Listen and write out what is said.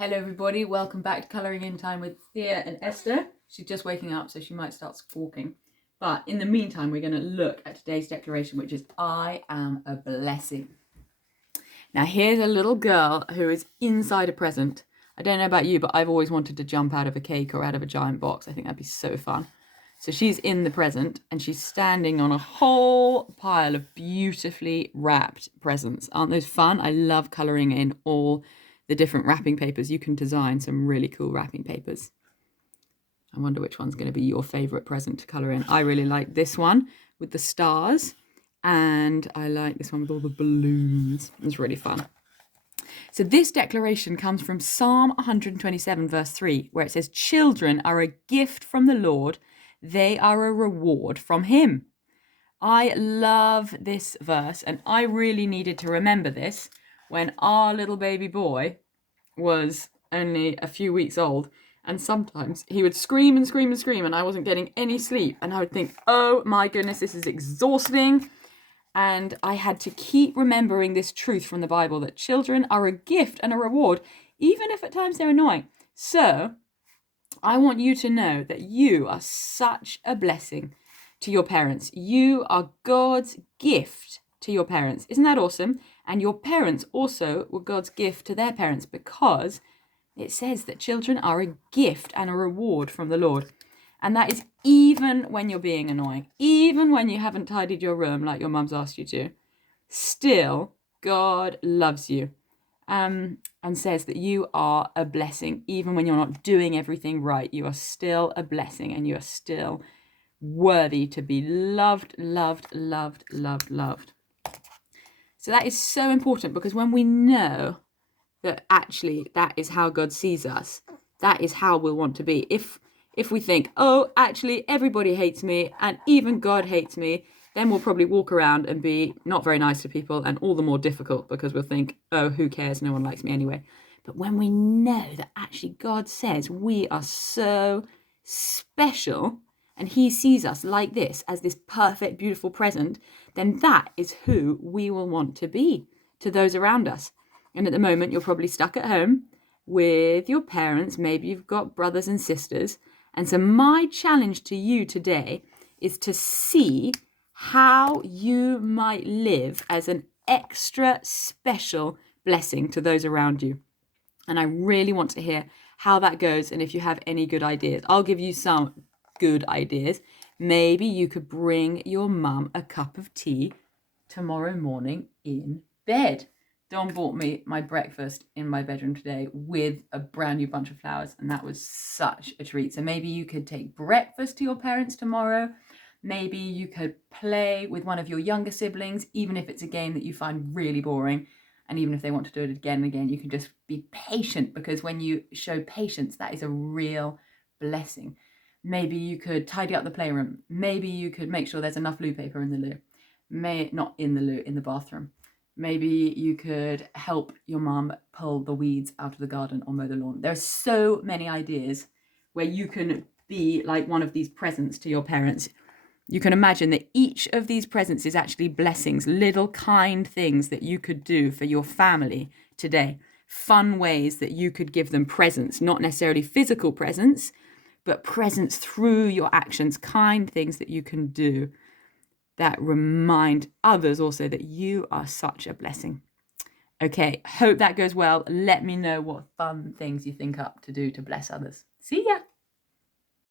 Hello everybody, welcome back to Colouring in Time with Thea and Esther. She's just waking up, so she might start squawking. But in the meantime, we're going to look at today's declaration, which is, I am a blessing. Now here's a little girl who is inside a present. I don't know about you, but I've always wanted to jump out of a cake or out of a giant box. I think that'd be so fun. So she's in the present and she's standing on a whole pile of beautifully wrapped presents. Aren't those fun? I love colouring in all the different wrapping papers. You can design some really cool wrapping papers. I wonder which one's going to be your favourite present to colour in. I really like this one with the stars, and I like this one with all the balloons. It's really fun. So this declaration comes from Psalm 127 verse 3, where it says, children are a gift from the Lord. They are a reward from him. I love this verse, and I really needed to remember this when our little baby boy was only a few weeks old, and sometimes he would scream and scream and scream and I wasn't getting any sleep, and I would think, oh my goodness, this is exhausting. And I had to keep remembering this truth from the Bible, that children are a gift and a reward, even if at times they're annoying. So I want you to know that you are such a blessing to your parents. You are God's gift to your parents. Isn't that awesome? And your parents also were God's gift to their parents, because it says that children are a gift and a reward from the Lord. And that is even when you're being annoying, even when you haven't tidied your room like your mum's asked you to. Still, God loves you and says that you are a blessing. Even when you're not doing everything right, you are still a blessing, and you are still worthy to be loved, loved, loved, loved, loved. So that is so important, because when we know that actually that is how God sees us, that is how we'll want to be. If we think, oh, actually everybody hates me and even God hates me, then we'll probably walk around and be not very nice to people, and all the more difficult, because we'll think, oh, who cares? No one likes me anyway. But when we know that actually God says we are so special, and he sees us like this, as this perfect, beautiful present, then that is who we will want to be to those around us. And at the moment, you're probably stuck at home with your parents. Maybe you've got brothers and sisters. And so my challenge to you today is to see how you might live as an extra special blessing to those around you. And I really want to hear how that goes, and if you have any good ideas. I'll give you some good ideas. Maybe you could bring your mum a cup of tea tomorrow morning in bed. Don bought me my breakfast in my bedroom today with a brand new bunch of flowers, and that was such a treat. So maybe you could take breakfast to your parents tomorrow. Maybe you could play with one of your younger siblings, even if it's a game that you find really boring. And even if they want to do it again and again, you can just be patient, because when you show patience, that is a real blessing. Maybe you could tidy up the playroom. Maybe you could make sure there's enough loo paper in the loo. Not in the loo, in the bathroom. Maybe you could help your mum pull the weeds out of the garden or mow the lawn. There are so many ideas where you can be like one of these presents to your parents. You can imagine that each of these presents is actually blessings, little kind things that you could do for your family today. Fun ways that you could give them presents, not necessarily physical presents, but presents through your actions, kind things that you can do that remind others also that you are such a blessing. Okay, hope that goes well. Let me know what fun things you think up to do to bless others. See ya.